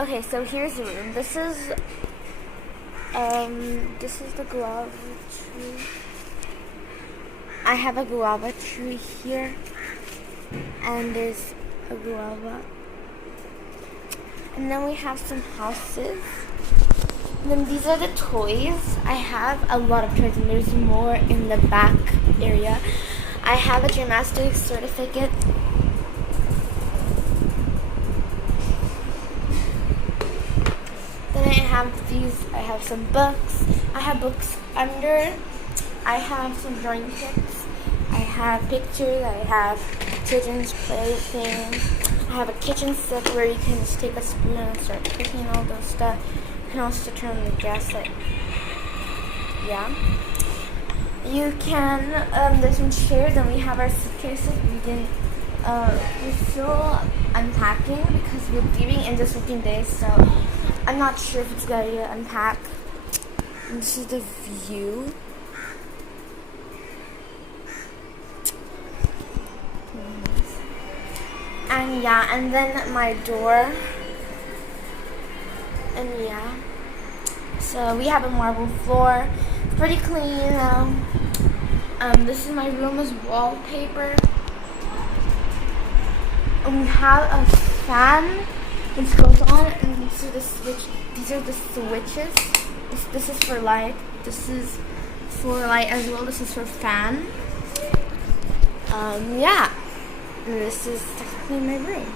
Okay, so here's the room. This is the guava tree. I have a guava tree here, and there's a guava. And then we have some houses. And then these are the toys. I have a lot of toys, and there's more in the back area. I have a gymnastics certificate. Then I have these. I have some books. I have books under. I have some drawing kits. I have pictures. I have children's playthings. I have a kitchen set where you can just take a spoon and start cooking all those stuff. You can also turn on the gas light. Yeah. You can, there's some chairs, and we have our suitcases. We're still unpacking because we're leaving in just 15 days, so I'm not sure if it's gonna be unpacked. And this is the view. And yeah, and then my door. And yeah. So we have a marble floor. It's pretty clean. This is my room as wallpaper. And we have a fan which goes on, and this is the switch. These are the switches. This is for light. This is for light as well. This is for fan. Yeah. And this is technically my room.